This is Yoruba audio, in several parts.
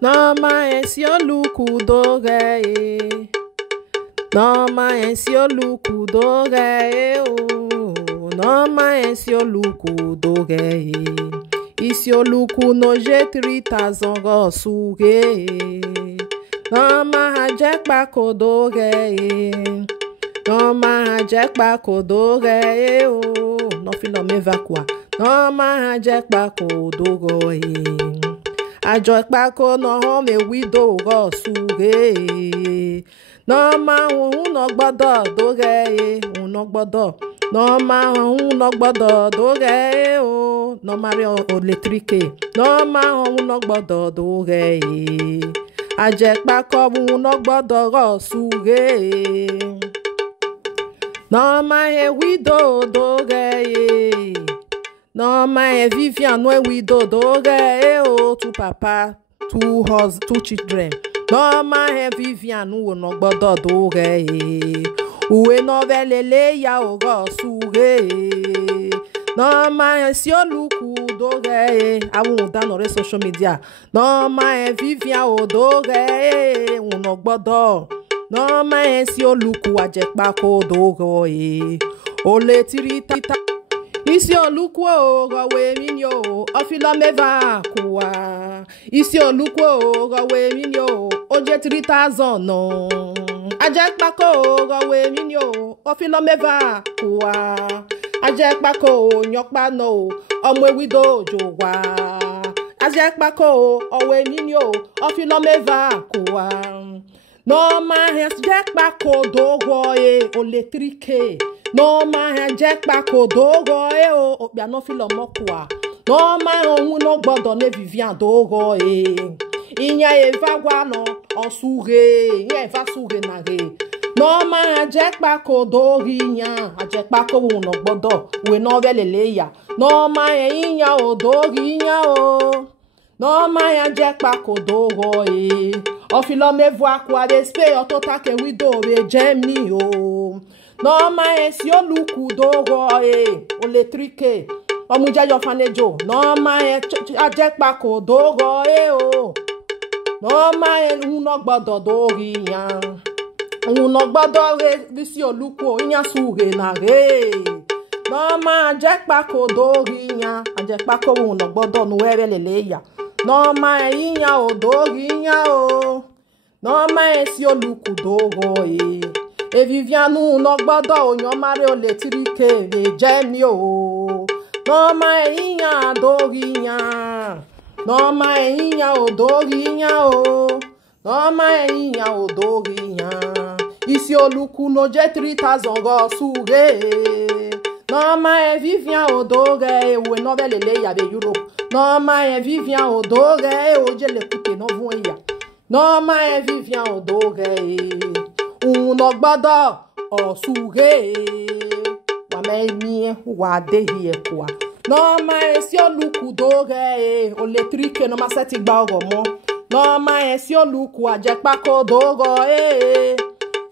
Nama ensiolukudoge. Nama ensiolukudoge. Nama ensiolukudoge. Isioluku no jetrita zongo suge. Nama Ajepkako doge. Nama Ajepkako doge. No filo me vakwa. Nama Ajepkako doge. Ajepkako no home widow go suge. Nama no gbado doge. No gbado. Nama no gbado doge. No mari electrique. Nama no gbado doge. Ajepkako no gbado go suge. Nama widow doge. Nama Vivian no widow doge. Two papa, two children. Nama Vivian no gbado doge. Uwe no velele ya ogo suge. Nama ensioluku doge. Awun down on social media. Nama Vivian o doge. Uno gbado. Nama ensioluku Ajepkako doge. Ole tirita. Isioluku o gawe minyo. Ofila meva kuwa. Isioluku o gawe minyo. Oje 3000 no. Ajepkako gawe minyo. Ofila meva kuwa. Ajepkako nyokpa no. Omwe wido jowa. Ajepkako owe minyo. Ofila meva kuwa. Nama Ajepkako doge. Electrique. Nama Ajepkako doge. Obia no filo mokwa. Nama no gbado ne Vivian doge. Inya eva gwano onsuge. Inya eva suge nage. Nama Ajepkako doge inya. Ajepkako no gbado. We no velele ya. Nama inya o doge inya o. Nama Ajepkako doge. Ofilo me voa kwa despe ototake widow be Germany o. Nama ensioluku doge. Electrique. Omuja yo fanejo. Nama Ajepkako doge o. Nama uno gbado doge yan. Uno gbado visioluku inya suge na re. Nama Ajepkako doge yan. Ajepkako uno gbado no welele ya. Nama inya o doge inya o. Nama ensioluku doge. Vivian no gbado onyo mare electrique be Germany o. Nama inya doge inya. Nama inya o doge inya o. Nama inya o doge inya. Isioluku no je 3000 go suge. Nama Vivian o doge. We no velele ya be Europe. Nama Vivian o doge. Oje le coupe no vun ya. Nama Vivian o doge. Uno gbado osuge. Wame mi wa de hie kwa. Nama ensioluku doge. Electrique no maseti gba ogomo. Nama ensioluku Ajepkako doge.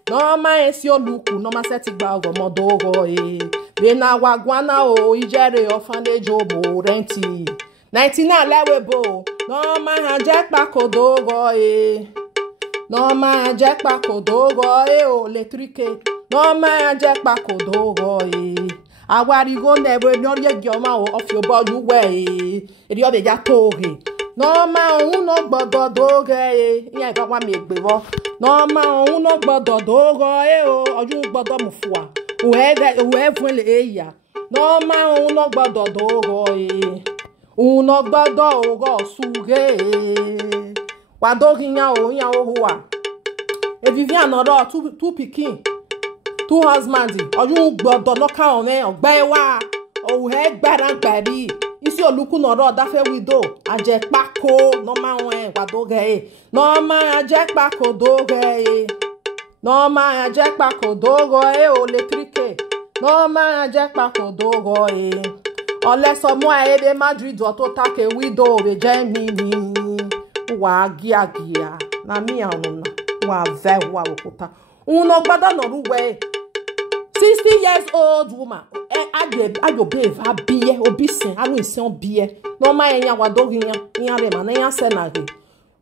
Nama ensioluku no maseti gba ogomo doge. Bena wagwana o ijere orphanage obo renti. 99 lewebo. Nama Ajepkako doge. Nama Ajepkako doge. Electrique. Nama Ajepkako doge. Awarigo never no yoma of your body way. It yobe ya toge. Nama uno gbado doge. Iya ga wa me gbewo. Nama uno gbado doge oju gbado mufua. Uwe le eya. Nama uno gbado doge. Uno gbado ogo suge. Wa doge nya o huwa. Vivian no two pikin. Two husbands. Oju gbado no ka ome ogbe wa. Ohe gbaragbari. Isioluku no ro da fe widow. Ajepkako no ma wen wa doge. Nama Ajepkako doge. Nama Ajepkako doge electrique. Nama Ajepkako doge. Ole so mo ebe Madrid o to take widow be Germany. Wa gia. Na mi anu na. Wa ve wa okuta. Uno gbado no ruwe. 60 years old woman. Ayo babe abiye obisin aru isin obiye. No ma enya wa dogi yan re ma na yan senare.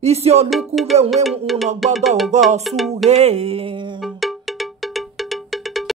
isi oluku ve nwe uno gbodo go suge.